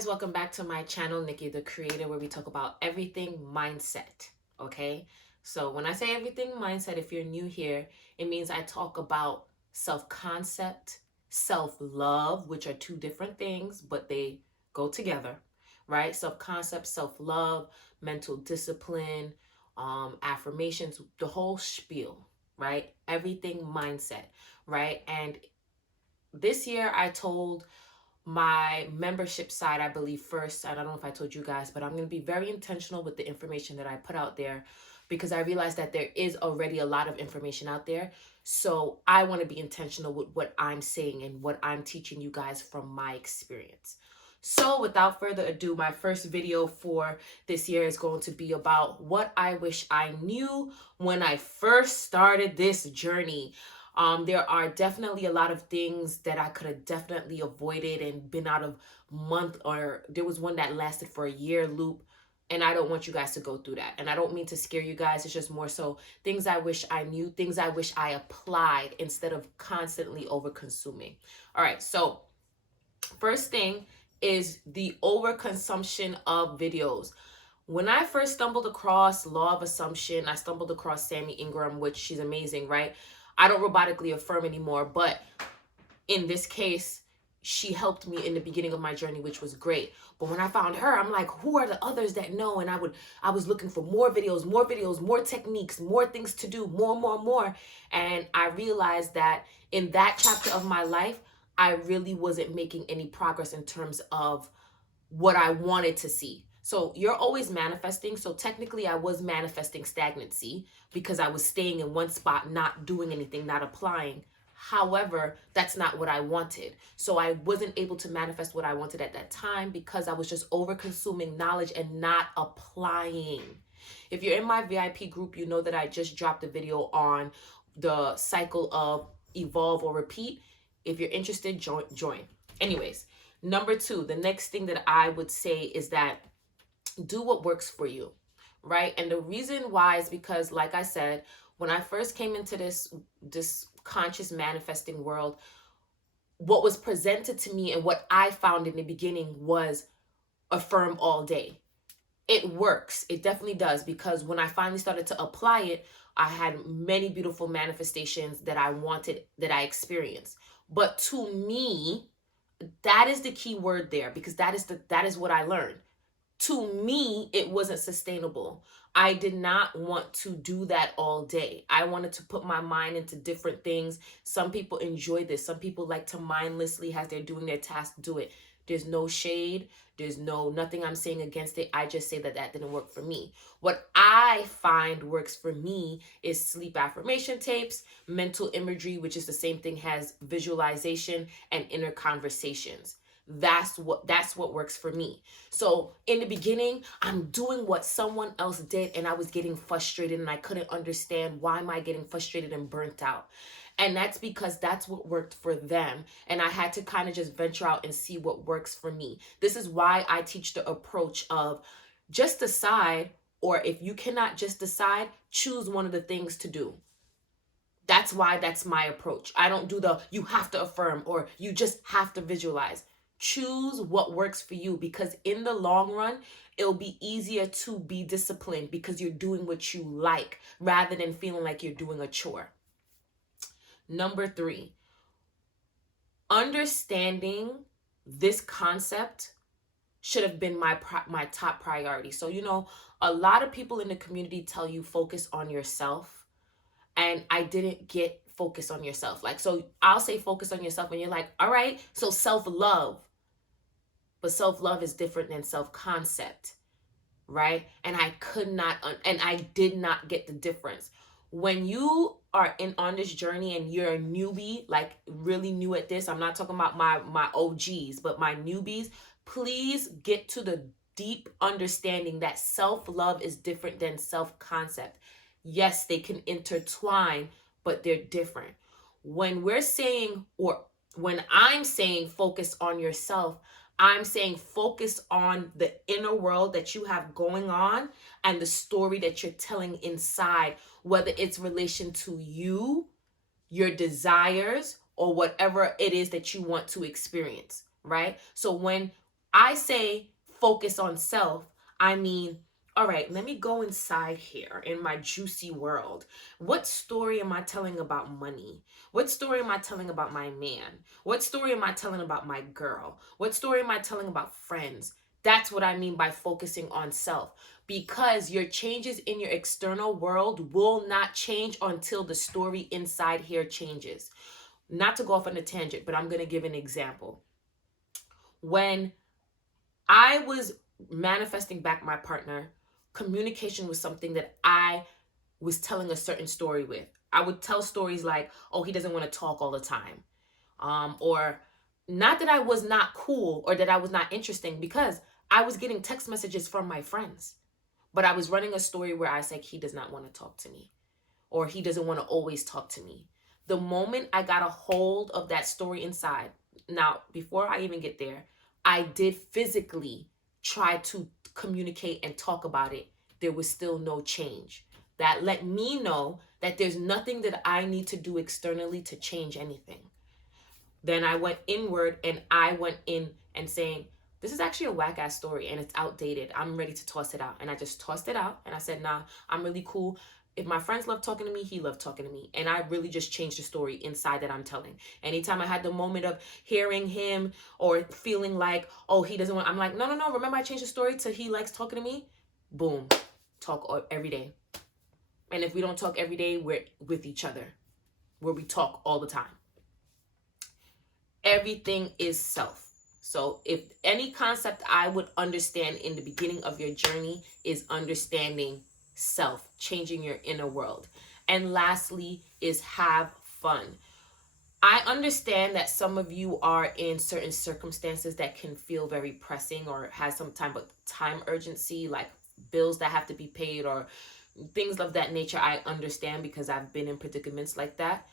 guys, welcome back to my channel, Nikki the Creator, where we talk about everything mindset. Okay, so when I say everything mindset, if you're new here, it means I talk about self-concept, self-love, which are two different things, but they go together, right? Self-concept, self-love, mental discipline, affirmations, the whole spiel, right? Everything mindset, right? And this year I told my membership side, I believe first, I don't know if I told you guys, but I'm going to be very intentional with the information that I put out there because I realize that there is already a lot of information out there. So I want to be intentional with what I'm saying and what I'm teaching you guys from my experience. So without further ado, my first video for this year is going to be about what I wish I knew when I first started this journey. There are definitely a lot of things that I could have definitely avoided and been out of month, or there was one that lasted for a year loop, and I don't want you guys to go through that. And I don't mean to scare you guys. It's just more so things I wish I knew, things I wish I applied instead of constantly over consuming. All right, so first thing is the overconsumption of videos. When I first stumbled across Law of Assumption, I stumbled across Sammy Ingram, which she's amazing, right? I don't robotically affirm anymore, but in this case, she helped me in the beginning of my journey, which was great. But when I found her, I'm like, who are the others that know? And I was looking for more videos, more techniques, more things to do, more. And I realized that in that chapter of my life, I really wasn't making any progress in terms of what I wanted to see. So you're always manifesting. So technically I was manifesting stagnancy because I was staying in one spot, not doing anything, not applying. However, that's not what I wanted. So I wasn't able to manifest what I wanted at that time because I was just over consuming knowledge and not applying. If you're in my VIP group, you know that I just dropped a video on the cycle of evolve or repeat. If you're interested, join. Anyways, number two, the next thing that I would say is that do what works for you, right? And the reason why is because, like I said, when I first came into this conscious manifesting world, what was presented to me and what I found in the beginning was affirm all day. It works. It definitely does, because when I finally started to apply it, I had many beautiful manifestations that I wanted, that I experienced. But to me, that is the key word there, because that is what I learned. To me, it wasn't sustainable. I did not want to do that all day. I wanted to put my mind into different things. Some people enjoy this. Some people like to mindlessly, as they're doing their task, do it. There's no shade. There's nothing I'm saying against it. I just say that didn't work for me. What I find works for me is sleep affirmation tapes, mental imagery, which is the same thing as visualization, and inner conversations. That's what works for me. So in the beginning, I'm doing what someone else did and I was getting frustrated and I couldn't understand, why am I getting frustrated and burnt out? And that's because that's what worked for them. And I had to kind of just venture out and see what works for me. This is why I teach the approach of just decide, or if you cannot just decide, choose one of the things to do. That's why that's my approach. I don't do the you have to affirm or you just have to visualize. Choose what works for you, because in the long run, it'll be easier to be disciplined because you're doing what you like rather than feeling like you're doing a chore. Number three, understanding this concept should have been my top priority. So, a lot of people in the community tell you focus on yourself, and I didn't get focus on yourself. So I'll say focus on yourself and you're like, all right, so self-love. But self-love is different than self-concept, right? And I did not get the difference. When you are on this journey and you're a newbie, like really new at this, I'm not talking about my OGs, but my newbies, please get to the deep understanding that self-love is different than self-concept. Yes, they can intertwine, but they're different. When we're saying, or when I'm saying focus on yourself, I'm saying focus on the inner world that you have going on and the story that you're telling inside, whether it's relation to you, your desires, or whatever it is that you want to experience, right? So when I say focus on self, I mean, all right, let me go inside here in my juicy world. What story am I telling about money? What story am I telling about my man? What story am I telling about my girl? What story am I telling about friends? That's what I mean by focusing on self. Because your changes in your external world will not change until the story inside here changes. Not to go off on a tangent, but I'm going to give an example. When I was manifesting back my partner, communication was something that I was telling a certain story with. I would tell stories like, oh, he doesn't want to talk all the time. Or not that I was not cool or that I was not interesting, because I was getting text messages from my friends. But I was running a story where I said he does not want to talk to me, or he doesn't want to always talk to me. The moment I got a hold of that story inside, now, before I even get there, I did physically try to communicate and talk about it. There was still no change. That let me know that there's nothing that I need to do externally to change anything. Then I went inward and I went in and saying, this is actually a whack ass story and it's outdated. I'm ready to toss it out. And I just tossed it out and I said, nah, I'm really cool. If my friends love talking to me, he loved talking to me. And I really just changed the story inside that I'm telling. Anytime I had the moment of hearing him or feeling like, oh, he doesn't want, I'm like, no. Remember I changed the story to he likes talking to me? Boom. Talk every day. And if we don't talk every day, we're with each other, where we talk all the time. Everything is self. So if any concept I would understand in the beginning of your journey is understanding self, changing your inner world. And lastly is have fun. I understand that some of you are in certain circumstances that can feel very pressing or has some type of time urgency, like bills that have to be paid or things of that nature. I understand because I've been in predicaments like that.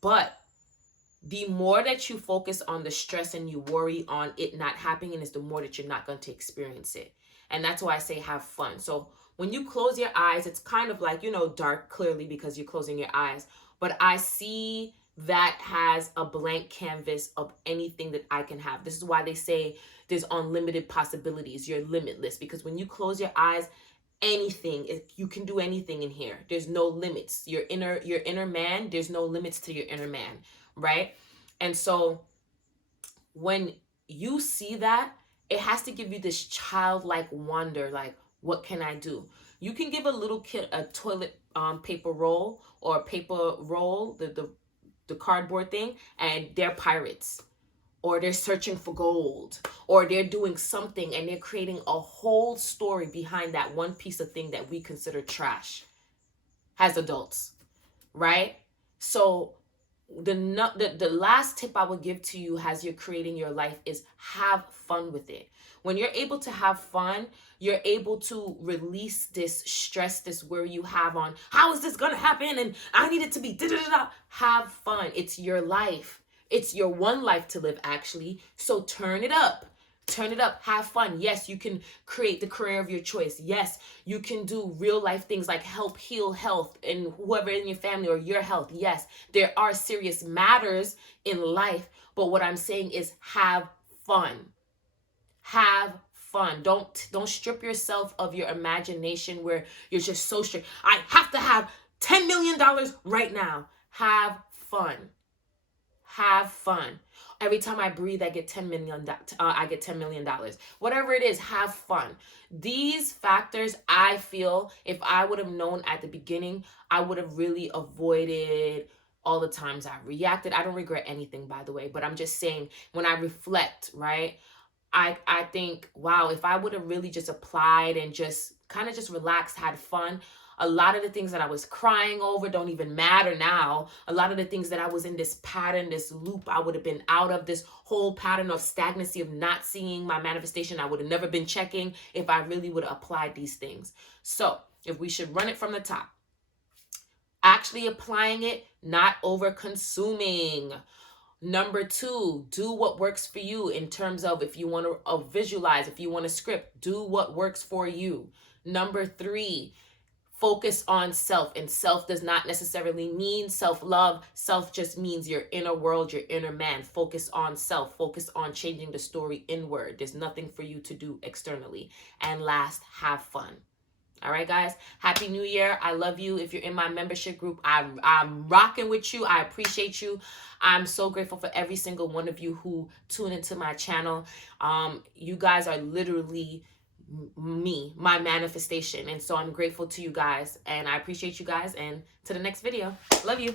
But the more that you focus on the stress and you worry on it not happening is the more that you're not going to experience it. And that's why I say have fun. So when you close your eyes, it's kind of like, dark clearly because you're closing your eyes. But I see that has a blank canvas of anything that I can have. This is why they say there's unlimited possibilities. You're limitless, because when you close your eyes, anything, you can do anything in here. There's no limits. Your inner man, there's no limits to your inner man, right? And so when you see that, it has to give you this childlike wonder, like, what can I do? You can give a little kid a toilet paper roll or a paper roll, the cardboard thing, and they're pirates, or they're searching for gold, or they're doing something and they're creating a whole story behind that one piece of thing that we consider trash as adults, right? So the last tip I would give to you as you're creating your life is have fun with it. When you're able to have fun, you're able to release this stress, this worry you have on, how is this going to happen? And I need it to be da-da-da-da. Have fun. It's your life. It's your one life to live, actually. So turn it up. Turn it up. Have fun. Yes, you can create the career of your choice. Yes, you can do real life things like help heal health and whoever in your family or your health. Yes, there are serious matters in life. But what I'm saying is have fun. Have fun. Don't strip yourself of your imagination where you're just so strict. I have to have $10 million right now. Have fun. Have fun. Every time I breathe, I get $10 million. I get $10 million. Whatever it is, have fun. These factors, I feel, if I would have known at the beginning, I would have really avoided all the times I reacted. I don't regret anything, by the way, but I'm just saying, when I reflect, right, I think, wow, if I would have really just applied and just kind of just relaxed, had fun, a lot of the things that I was crying over don't even matter now. A lot of the things that I was in this pattern, this loop, I would have been out of this whole pattern of stagnancy of not seeing my manifestation. I would have never been checking if I really would have applied these things. So if we should run it from the top, actually applying it, not over consuming. Number 2, do what works for you in terms of if you want to visualize, if you want to script, do what works for you. Number 3, Focus on self, and self does not necessarily mean self-love. Self just means your inner world, your inner man. Focus on self. Focus on changing the story inward. There's nothing for you to do externally. And last, have fun. All right, guys. Happy New Year. I love you. If you're in my membership group, I'm rocking with you. I appreciate you. I'm so grateful for every single one of you who tune into my channel. You guys are literally me, my manifestation. And so I'm grateful to you guys. And I appreciate you guys. And to the next video. Love you.